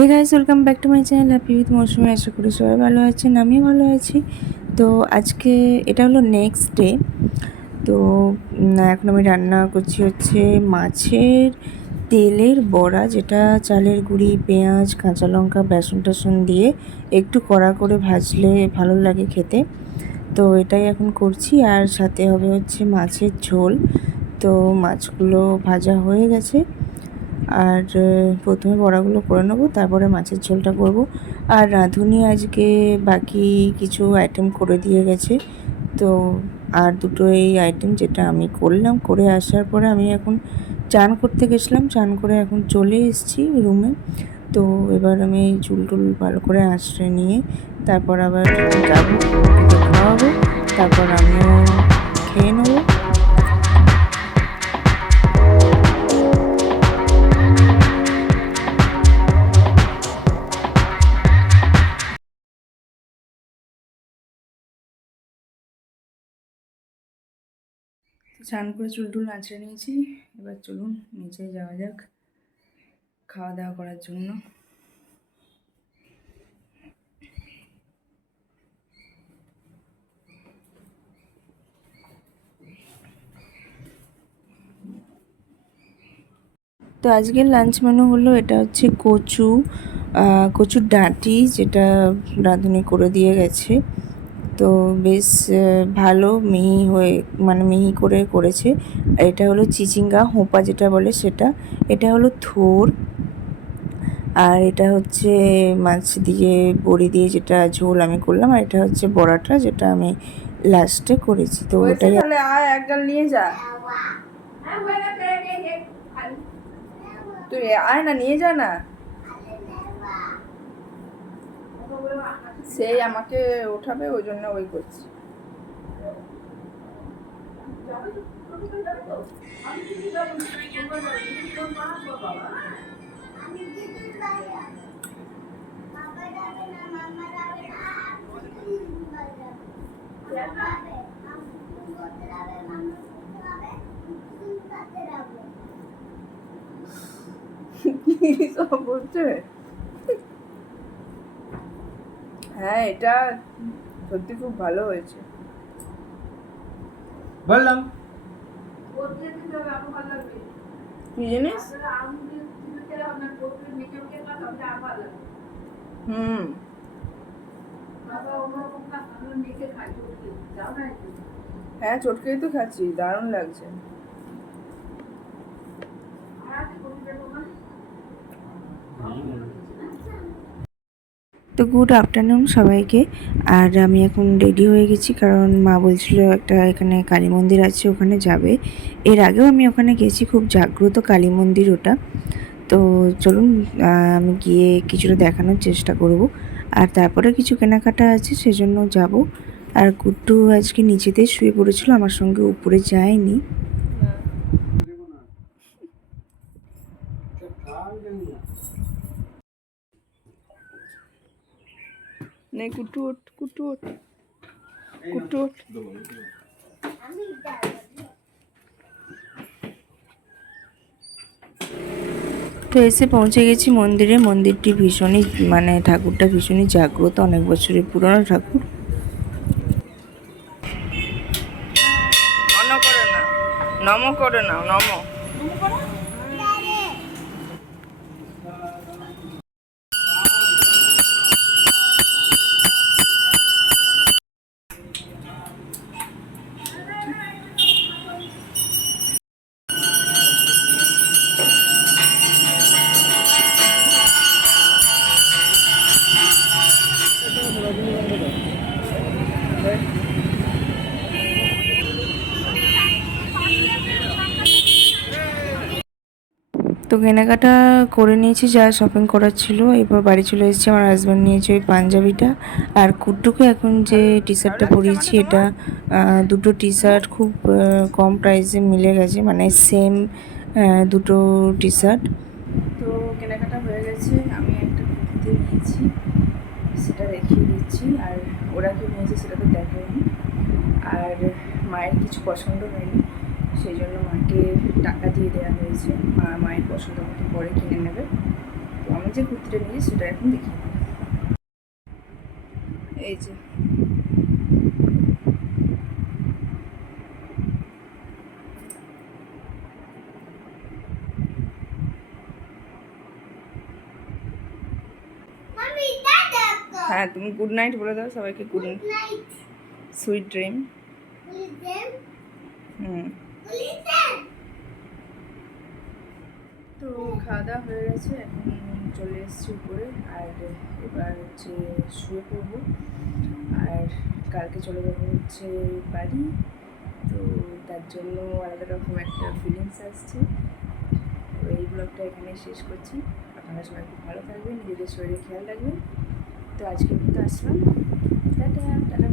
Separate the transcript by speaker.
Speaker 1: Hey guys welcome back to my channel happy with Mousumi, আশা করি সবাই ভালো আছেন, আমিও ভালো আছি। তো আজকে এটা হলো নেক্সট ডে তো এখন আমি রান্না করছি হচ্ছে মাছের তেলের বড়া, যেটা চালের গুঁড়ি, পেঁয়াজ, কাঁচা লঙ্কা, বেসন টেসন দিয়ে একটু কড়া করে ভাজলে ভালো লাগে খেতে। তো এটাই এখন করছি, আর সাথে হবে হচ্ছে মাছের ঝোল। তো মাছগুলো ভাজা হয়ে গেছে। আর প্রথমে বড়াগুলো করে নেব, তারপরে মাছের ঝোলটা করব। আর রাঁধুনি আজকে বাকি কিছু আইটেম করে দিয়ে গেছে। তো আর দুটো এই আইটেম যেটা আমি করলাম, করে আসার পরে আমি এখন চান করতে গেছিলাম, চান করে এখন চলে এসেছি রুমে তো এবার আমি চুল টুল ভালো করে আঁচড়ে নিয়ে তারপর আবার যাব খাওয়াবো, তারপর আমিও খেয়ে নেব। স্নান করে চুল টুল নাচড়ে নিয়েছি। এবার চলুন, নিচে যাওয়া যাক খাওয়া দাওয়া করার জন্য। তো আজকের লাঞ্চ মেনু হলো, এটা হচ্ছে কচু কচুর ডাঁটি, যেটা রাঁধুনি করে দিয়ে গেছে। তো বেশ ভালো মিহি হয়ে মানে মিহি করে করেছে। এটা হলো চিচিঙ্গা হোঁপা যেটা বলে সেটা। এটা হলো থোর। আর এটা হচ্ছে মাছ দিয়ে বড়ি দিয়ে যেটা ঝোল আমি করলাম। আর এটা হচ্ছে বড়াটা যেটা আমি লাস্টে করেছি। তো ওটাই
Speaker 2: তাহলে আয় এক নিয়ে যা। তুই আয় না নিয়ে যা না। সেই আমাকে ওঠাবে ওই জন্য ওই করছি। কি সব বলছে? হ্যাঁ এটা সত্যি খুব ভালো হয়েছে।
Speaker 3: বললাম।
Speaker 2: কি জিনিস? হুম। হ্যাঁ চটকেই তো খাচ্ছি দারুণ লাগছে।
Speaker 1: তো গুড আফটারনুন সবাইকে। আর আমি এখন রেডি হয়ে গেছি কারণ মা বলছিল একটা এখানে কালী মন্দির আছে ওখানে যাবে। এর আগেও আমি ওখানে গেছি খুব জাগ্রত কালী মন্দির ওটা। তো চলুন আমি গিয়ে কিছুটা দেখানোর চেষ্টা করব। আর তারপরে কিছু কেনাকাটা আছে সেজন্য যাব। আর গুড্ডু আজকে নিচেতে শুয়ে পড়েছিল আমার সঙ্গে উপরে যায়নি।
Speaker 2: নে কুটু ওঠ কুটু ওঠ। কুটু ওঠ।
Speaker 1: তো এসে পৌঁছে গেছি মন্দিরে। মন্দিরটি ভীষণই মানে ঠাকুরটা ভীষণই জাগ্রত অনেক বছরের পুরনো ঠাকুর।
Speaker 2: নম করে না। নম।
Speaker 1: তো কেনাকাটা করে নিয়েছি, যা শপিং করার ছিল। এবার বাড়ি চলে এসেছি, আমার হাজব্যান্ড নিয়েছে ওই পাঞ্জাবিটা। আর কুট্টুকে এখন যে টি শার্টটা পরিয়েছি, এটা দুটো টি শার্ট খুব কম প্রাইসে মিলে গেছে। মানে সেম দুটো টি শার্ট তো কেনাকাটা হয়ে গেছে, আমি একটা কুর্তি নিয়েছি, সেটা দেখিয়ে দিচ্ছি। আর ওরা কি নিয়েছে, সেটা তো দেখেনি। আর মায়ের কিছু পছন্দ হয়নি। সেই জন্য মাকে টাকা দিয়ে দেওয়া হয়েছে মা মায়ের পছন্দ মতো পরে কিনে নেবে তো
Speaker 2: আমি যে কুর্তিটা নিয়েছি সেটা এখন দেখি এই যে. হ্যাঁ তুমি গুড নাইট বলে দাও সবাইকে good
Speaker 3: Night.
Speaker 2: Sweet dream hmm. তো খাওয়া দাওয়া হয়ে গেছে, এখন চলে এসেছি উপরে, আর এবার হচ্ছে শুয়ে পড়ব। আর কালকে চলে যাব হচ্ছে বাড়ি, তো তার জন্য আলাদা রকম একটা ফিলিংস আসছে। তো এই ব্লগটা এখানে শেষ করছি। আপনারা সবাই খুব ভালো থাকবেন, নিজেদের শরীরে খেয়াল রাখবেন। তো আজকে কিন্তু আসলাম। Tata tata.